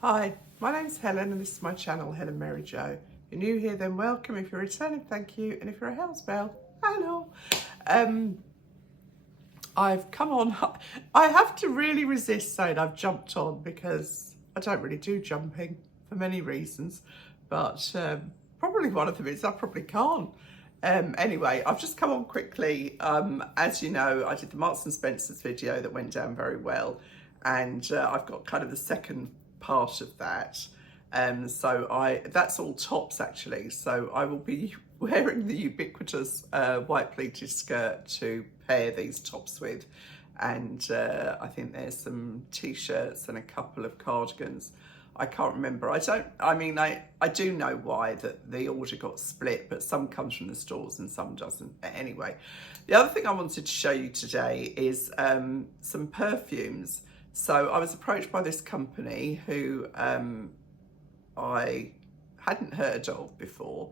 Hi, my name's Helen and this is my channel, HelenMaryJo. If you're new here, then welcome. If you're returning, thank you. And if you're a house bell, hello. I've come on, I have to really resist saying I've jumped on because I don't really do jumping for many reasons, but probably one of them is I probably can't. Anyway, I've just come on quickly. As you know, I did the Marks and Spencer's video that went down very well, and I've got kind of the second part of that. That's all tops actually. So I will be wearing the ubiquitous white pleated skirt to pair these tops with, and I think there's some t-shirts and a couple of cardigans. I can't remember. I do know why that the order got split, but some comes from the stores and some doesn't. Anyway, the other thing I wanted to show you today is some perfumes. So I was approached by this company who I hadn't heard of before,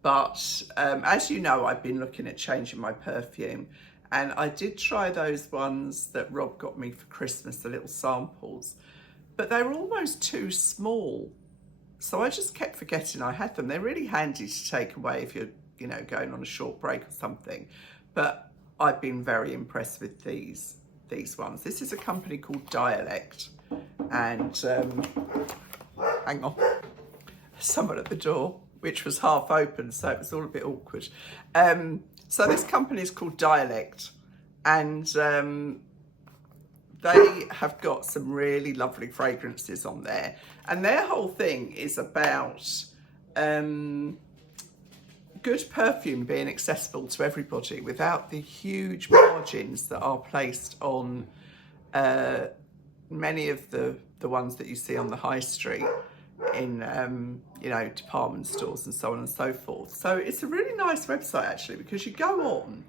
but as you know, I've been looking at changing my perfume, and I did try those ones that Rob got me for Christmas, the little samples, but they were almost too small. So I just kept forgetting I had them. They're really handy to take away if you're, going on a short break or something. But I've been very impressed with these ones. This is a company called Dialect, and hang on, someone at the door, which was half open, so it was all a bit awkward. So this company is called Dialect, and they have got some really lovely fragrances on there, and their whole thing is about good perfume being accessible to everybody without the huge margins that are placed on many of the ones that you see on the high street in department stores and so on and so forth. So it's a really nice website actually, because you go on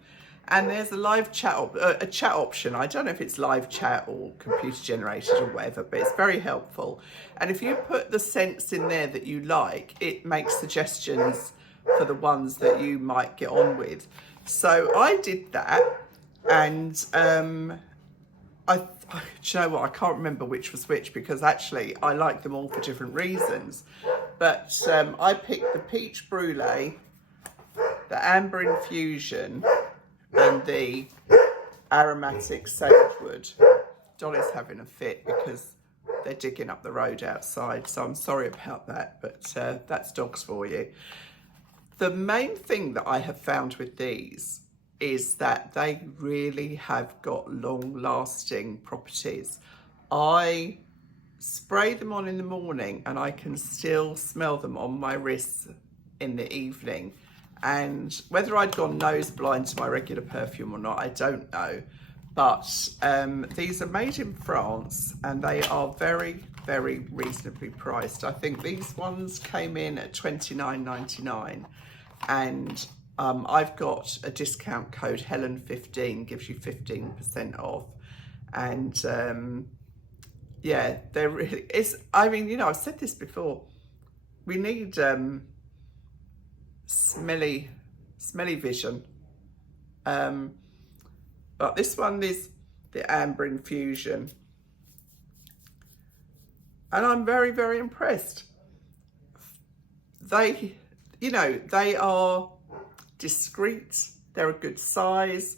and there's a live chat, a chat option. I don't know if it's live chat or computer generated or whatever, but it's very helpful. And if you put the scents in there that you like, it makes suggestions for the ones that you might get on with. So I did that, and do you know what? I can't remember which was which, because actually I like them all for different reasons. But I picked the Peach Brulee, the Amber Infusion, and the Aromatic Sagewood. Dolly's having a fit because they're digging up the road outside, so I'm sorry about that, but that's dogs for you. The main thing that I have found with these is that they really have got long-lasting properties. I spray them on in the morning and I can still smell them on my wrists in the evening. And whether I'd gone nose blind to my regular perfume or not, I don't know. But these are made in France and they are very, very reasonably priced. I think these ones came in at £29.99, and I've got a discount code, Helen15, gives you 15% off. And yeah, they're really, I've said this before, we need smelly vision. But this one is the Amber Infusion, and I'm very, very impressed. They are discreet, they're a good size,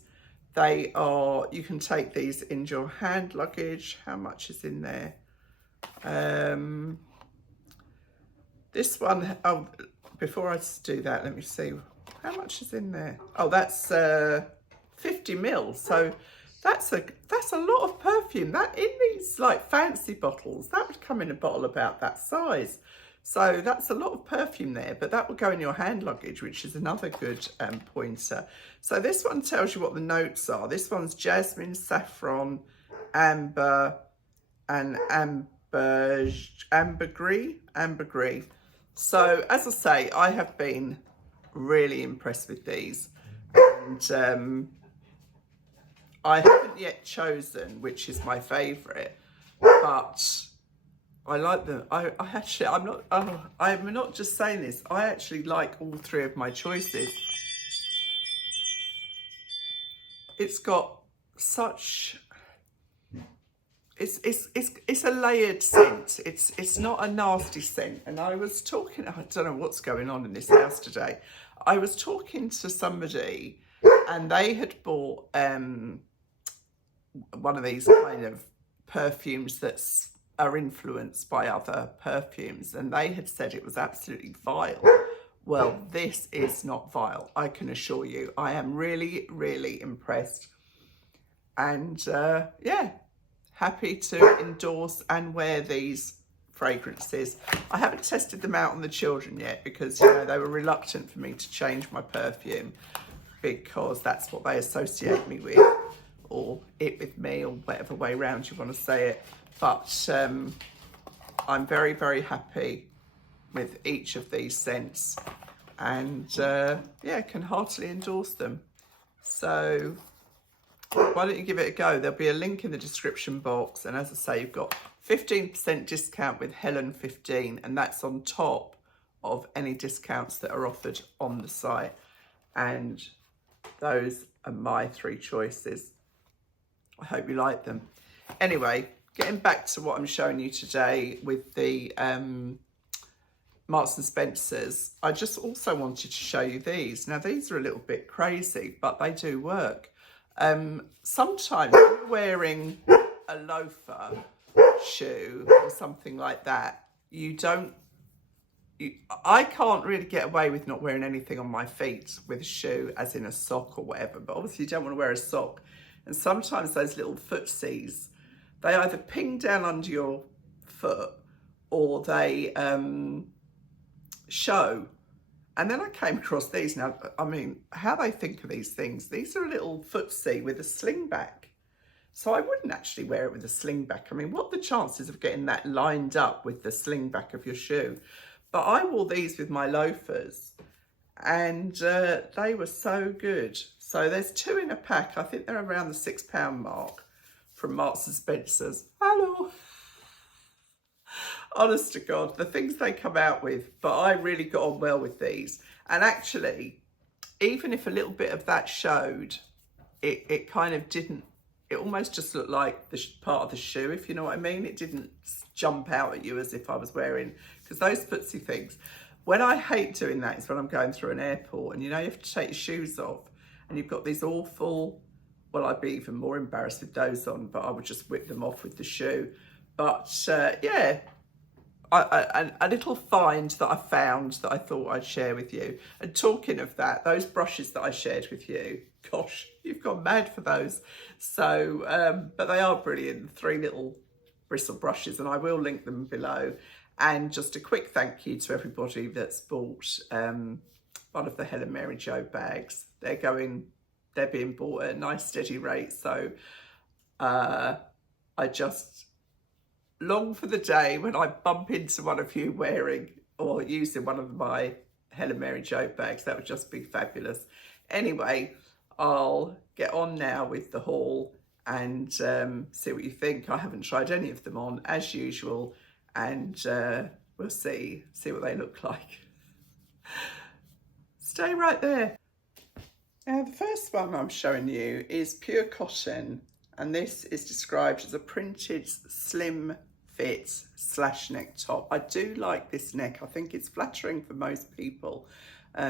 you can take these in your hand luggage. How much is in there? This one, before I do that, let me see, how much is in there? Oh, that's 50 mils, so that's a lot of perfume. That in these like fancy bottles, that would come in a bottle about that size. So that's a lot of perfume there, but that will go in your hand luggage, which is another good pointer. So this one tells you what the notes are. This one's jasmine, saffron, amber, and ambergris. So as I say, I have been really impressed with these, and I haven't yet chosen which is my favourite, but I like them. I'm not just saying this. I actually like all three of my choices. It's got such it's a layered scent. It's not a nasty scent. And I was talking, I don't know what's going on in this house today. I was talking to somebody and they had bought one of these kind of perfumes that are influenced by other perfumes, and they had said it was absolutely vile. Well, this is not vile, I can assure you. I am really, really impressed. And yeah, happy to endorse and wear these fragrances. I haven't tested them out on the children yet because, you know, they were reluctant for me to change my perfume because that's what they associate me with, or it with me, or whatever way round you want to say it. But I'm very, very happy with each of these scents, and yeah, can heartily endorse them. So why don't you give it a go? There'll be a link in the description box, and as I say, you've got 15% discount with Helen15, and that's on top of any discounts that are offered on the site. And those are my 3 choices. I hope you like them. Anyway, getting back to what I'm showing you today with the Marks and Spencer's, I just also wanted to show you these. Now, these are a little bit crazy, but they do work. Sometimes when you're wearing a loafer shoe or something like that, I can't really get away with not wearing anything on my feet with a shoe, as in a sock or whatever, but obviously you don't want to wear a sock. And sometimes those little footsies, they either ping down under your foot or they show. And then I came across these. Now, I mean, how they think of these things. These are a little footsie with a sling back. So I wouldn't actually wear it with a sling back. I mean, what are the chances of getting that lined up with the sling back of your shoe? But I wore these with my loafers, and they were so good. So there's 2 in a pack. I think they're around the £6 mark from Marks and Spencer's. Hello. Honest to God, the things they come out with, but I really got on well with these. And actually, even if a little bit of that showed, it kind of didn't, it almost just looked like the part of the shoe, if you know what I mean. It didn't jump out at you as if I was wearing, because those footsie things, when I hate doing that is when I'm going through an airport and, you know, you have to take your shoes off and you've got these awful, well, I'd be even more embarrassed with those on, but I would just whip them off with the shoe. But yeah, a little find that I found that I thought I'd share with you. And talking of that, those brushes that I shared with you, gosh, you've gone mad for those. So, but they are brilliant, 3 little bristle brushes, and I will link them below. And just a quick thank you to everybody that's bought one of the HelenMaryJo bags. They're being bought at a nice steady rate. So I just long for the day when I bump into one of you wearing or using one of my HelenMaryJo bags. That would just be fabulous. Anyway, I'll get on now with the haul and see what you think. I haven't tried any of them on as usual, and we'll see what they look like. Stay right there. Now, the first one I'm showing you is pure cotton, and this is described as a printed slim fit slash neck top. I do like this neck. I think it's flattering for most people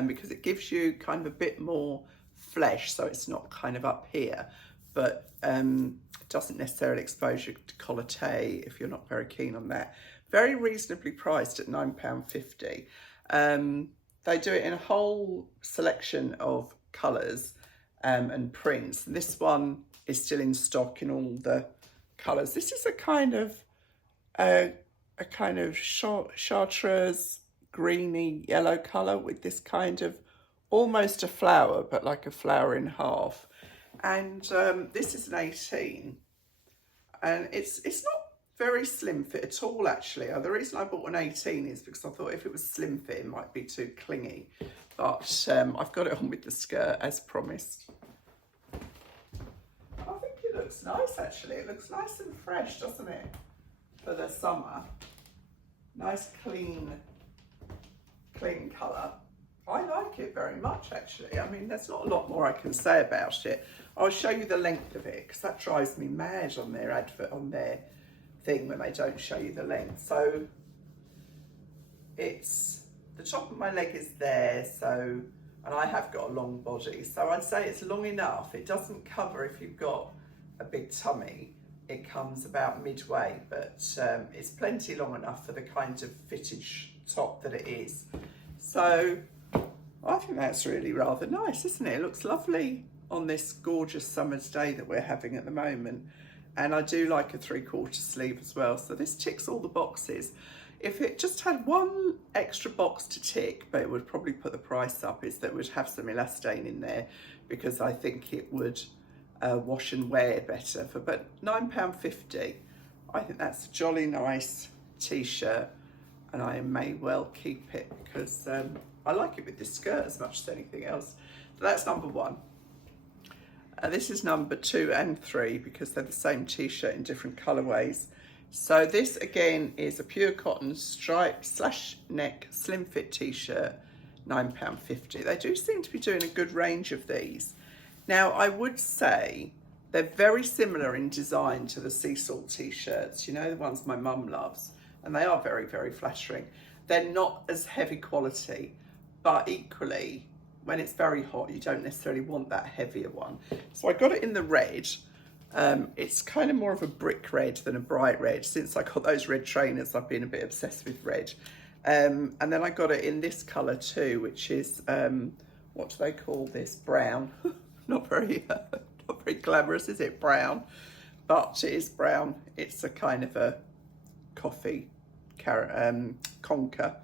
because it gives you kind of a bit more flesh, so it's not kind of up here, but doesn't necessarily expose you to décolleté if you're not very keen on that. Very reasonably priced at £9.50. They do it in a whole selection of colours and prints. This one is still in stock in all the colours. This is a kind of chartreuse greeny yellow colour with this kind of almost a flower, but like a flower in half. And this is an 18, and it's not very slim fit at all, actually. The reason I bought an 18 is because I thought if it was slim fit it might be too clingy, but I've got it on with the skirt as promised. I think it looks nice, actually. It looks nice and fresh, doesn't it, for the summer? Nice clean colour. I like it very much, actually. I mean, there's not a lot more I can say about it. I'll show you the length of it because that drives me mad on their advert, on their thing when they don't show you the length. So it's, the top of my leg is there, so, and I have got a long body, so I'd say it's long enough. It doesn't cover if you've got a big tummy. It comes about midway, but it's plenty long enough for the kind of fitted top that it is. So I think that's really rather nice, isn't it? It looks lovely on this gorgeous summer's day that we're having at the moment. And I do like a 3/4 sleeve as well. So this ticks all the boxes. If it just had one extra box to tick, but it would probably put the price up, is that it would have some elastane in there, because I think it would wash and wear better for, but £9.50. I think that's a jolly nice t-shirt, and I may well keep it because I like it with this skirt as much as anything else. So that's number one. This is number 2 and 3 because they're the same t-shirt in different colorways. So this again is a pure cotton striped slash neck slim fit t-shirt, £9.50. They do seem to be doing a good range of these. Now I would say they're very similar in design to the sea salt t-shirts, you know, the ones my mum loves, and they are very, very flattering. They're not as heavy quality, but equally, when it's very hot, you don't necessarily want that heavier one. So I got it in the red. It's kind of more of a brick red than a bright red. Since I got those red trainers, I've been a bit obsessed with red. And then I got it in this colour too, which is, what do they call this? Brown. Not very glamorous, is it? Brown. But it is brown. It's a kind of a coffee conker.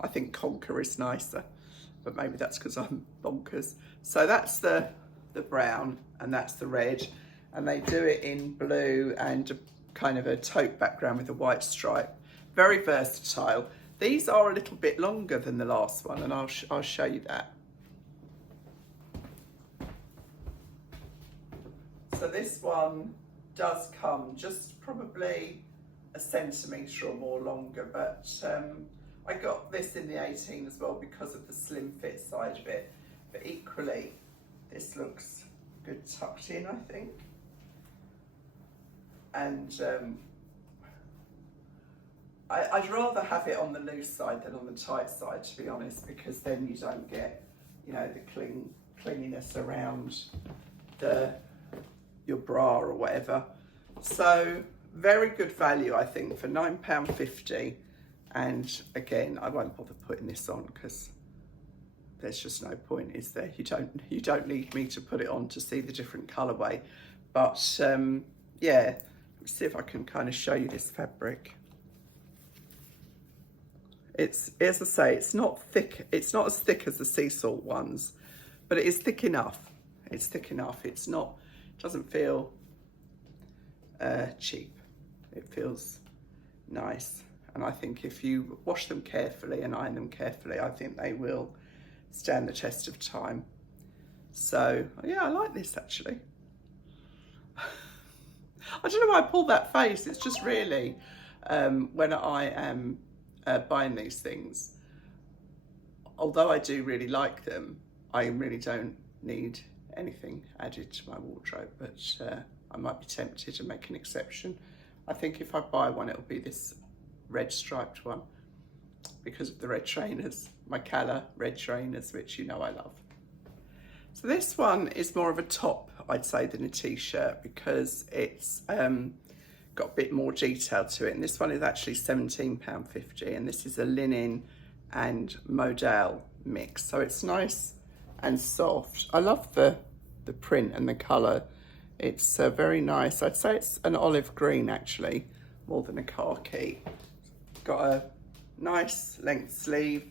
I think conker is nicer, but maybe that's because I'm bonkers. So that's the brown, and that's the red, and they do it in blue and a kind of a taupe background with a white stripe. Very versatile. These are a little bit longer than the last one, and I'll show you that. So this one does come just probably a centimetre or more longer, but I got this in the 18 as well because of the slim fit side of it. But equally, this looks good tucked in, I think. And I'd rather have it on the loose side than on the tight side, to be honest, because then you don't get, you know, the clinginess around your bra or whatever. So very good value, I think, for £9.50. And again, I won't bother putting this on because there's just no point, is there? You don't need me to put it on to see the different colourway. But yeah, let's see if I can kind of show you this fabric. It's, as I say, it's not thick. It's not as thick as the sea salt ones, but it is thick enough. It's thick enough. It's not, it doesn't feel cheap. It feels nice. And I think if you wash them carefully and iron them carefully, I think they will stand the test of time. So yeah, I like this actually. I don't know why I pulled that face. It's just really, when I am buying these things, although I do really like them, I really don't need anything added to my wardrobe, but I might be tempted to make an exception. I think if I buy one, it'll be this red striped one because of the red trainers, my Cala red trainers, which you know I love. So this one is more of a top, I'd say, than a t-shirt because it's got a bit more detail to it. And this one is actually £17.50, and this is a linen and modal mix. So it's nice and soft. I love the print and the colour. It's very nice. I'd say it's an olive green actually, more than a khaki. Got a nice length sleeve,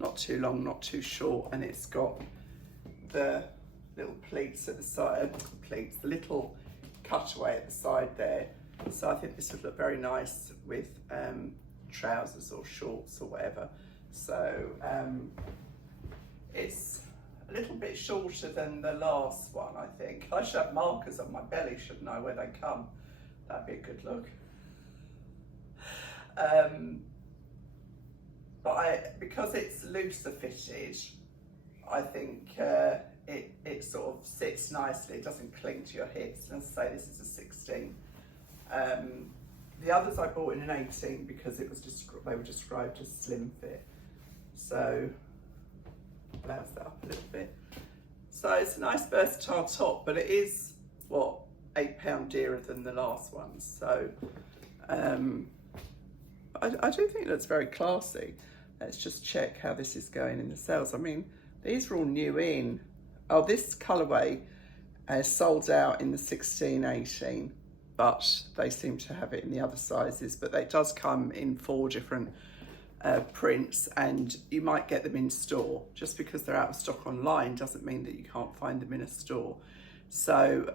not too long, not too short, and it's got the little pleats at the side, the little cutaway at the side there. So I think this would look very nice with trousers or shorts or whatever. So it's a little bit shorter than the last one, I think. I should have markers on my belly, shouldn't I, where they come? That'd be a good look. But because it's looser fitted, I think it sort of sits nicely. It doesn't cling to your hips. And as I say, this is a 16. The others I bought in an 18 because it was they were described as slim fit. So blouse that up a little bit. So it's a nice versatile top, but it is, what, £8 dearer than the last one. So I do think that's very classy. Let's just check how this is going in the sales. I mean, these are all new in. Oh, this colourway sold out in the 16, 18, but they seem to have it in the other sizes. But it does come in 4 different prints, and you might get them in store. Just because they're out of stock online doesn't mean that you can't find them in a store. So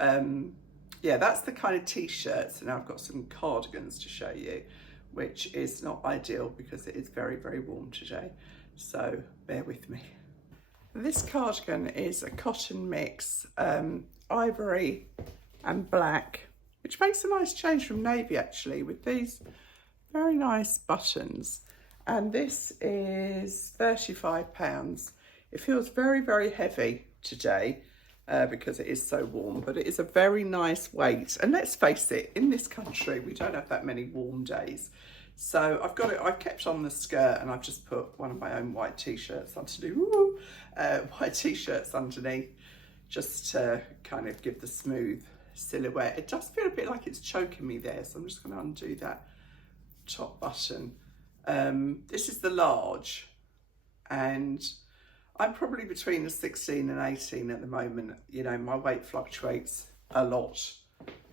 yeah, that's the kind of t-shirts. And now I've got some cardigans to show you, which is not ideal because it is very, very warm today. So bear with me. This cardigan is a cotton mix, ivory and black, which makes a nice change from navy actually, with these very nice buttons. And this is £35. It feels very, very heavy today because it is so warm, but it is a very nice weight. And let's face it, in this country, we don't have that many warm days. So I've got it, I've kept on the skirt, and I've just put one of my own white t-shirts underneath, white t-shirts underneath, just to kind of give the smooth silhouette. It does feel a bit like it's choking me there, so I'm just going to undo that top button. This is the large, and I'm probably between the 16 and 18 at the moment. You know, my weight fluctuates a lot.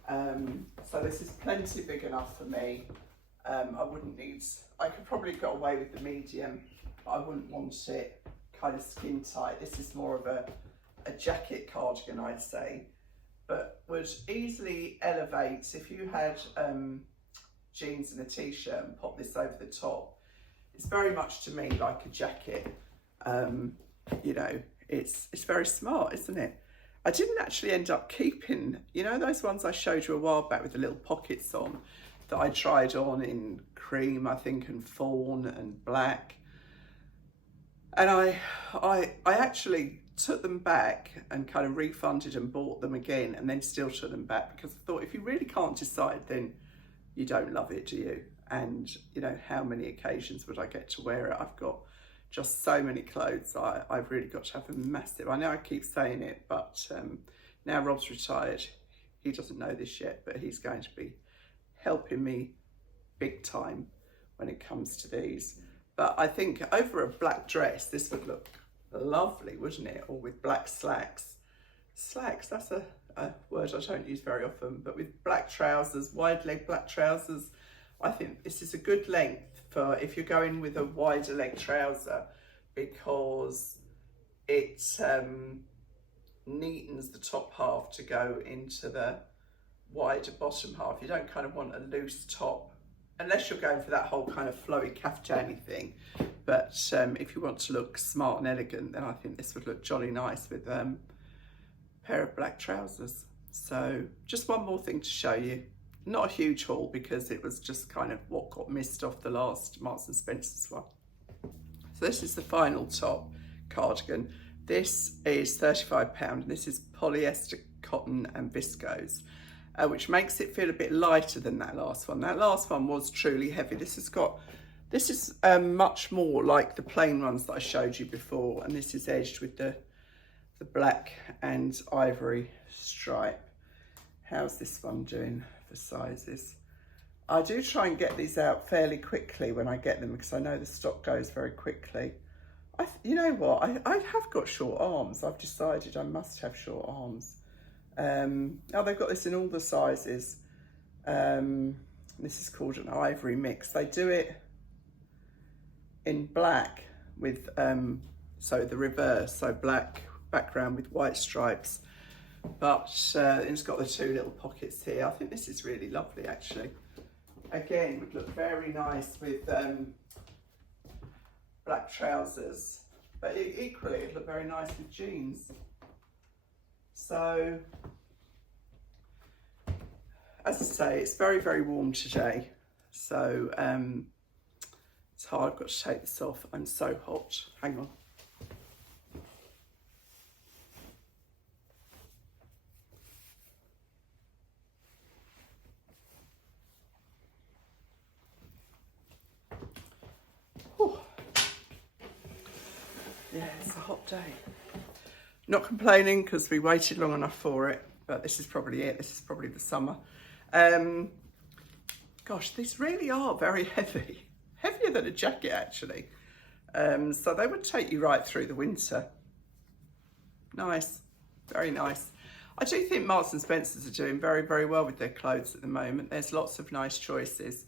So this is plenty big enough for me. I wouldn't need, I could probably get away with the medium, but I wouldn't want it kind of skin tight. This is more of a jacket cardigan, I'd say, but would easily elevate if you had jeans and a t-shirt and pop this over the top. It's very much to me like a jacket. You know, it's very smart, isn't it? I didn't actually end up keeping, you know, those ones I showed you a while back with the little pockets on, that I tried on in cream, I think, and fawn and black. And I actually took them back and kind of refunded and bought them again, and then still took them back because I thought, if you really can't decide, then you don't love it, do you? And you know, how many occasions would I get to wear it? I've got just so many clothes. I've really got to have a massive, I know I keep saying it, but now Rob's retired, he doesn't know this yet, but he's going to be helping me big time when it comes to these. But I think over a black dress, this would look lovely, wouldn't it? Or with black slacks. Slacks, that's a word I don't use very often, but with black trousers, wide leg black trousers, I think this is a good length for if you're going with a wider leg trouser, because it neatens the top half to go into the wider bottom half. You don't kind of want a loose top, unless you're going for that whole kind of flowy caftani thing. But if you want to look smart and elegant, then I think this would look jolly nice with a pair of black trousers. So just one more thing to show you. Not a huge haul because it was just kind of what got missed off the last Marks and Spencer's one. So this is the final top cardigan. This is £35 and this is polyester, cotton and viscose, which makes it feel a bit lighter than that last one. That last one was truly heavy. This is much more like the plain ones that I showed you before, and this is edged with the black and ivory stripe. How's this one doing for sizes? I do try and get these out fairly quickly when I get them because I know the stock goes very quickly. You know what, I have got short arms. I've decided I must have short arms. Oh, they've got this in all the sizes. This is called an ivory mix. They do it in black with, so the reverse, so black background with white stripes. But it's got the 2 little pockets here. I think this is really lovely actually. Again, would look very nice with black trousers, but equally it'd look very nice with jeans. So, as I say, it's very, very warm today. So it's hard, I've got to take this off. I'm so hot, hang on. Yeah, it's a hot day. Not complaining because we waited long enough for it, but this is probably it. This is probably the summer. Gosh, these really are very heavy. Heavier than a jacket, actually. So they would take you right through the winter. Nice, very nice. I do think Marks and Spencer's are doing very, very well with their clothes at the moment. There's lots of nice choices.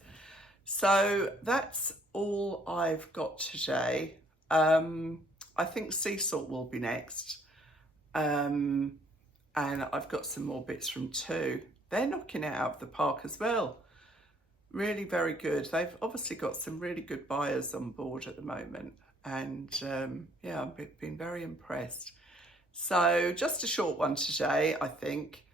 So that's all I've got today. I think sea salt will be next. And I've got some more bits from Tu. They're knocking it out of the park as well. Really very good. They've obviously got some really good buyers on board at the moment. And yeah, I've been very impressed. So just a short one today, I think.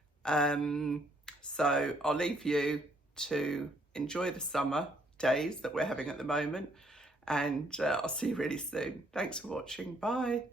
So I'll leave you to enjoy the summer days that we're having at the moment. And I'll see you really soon. Thanks for watching. Bye.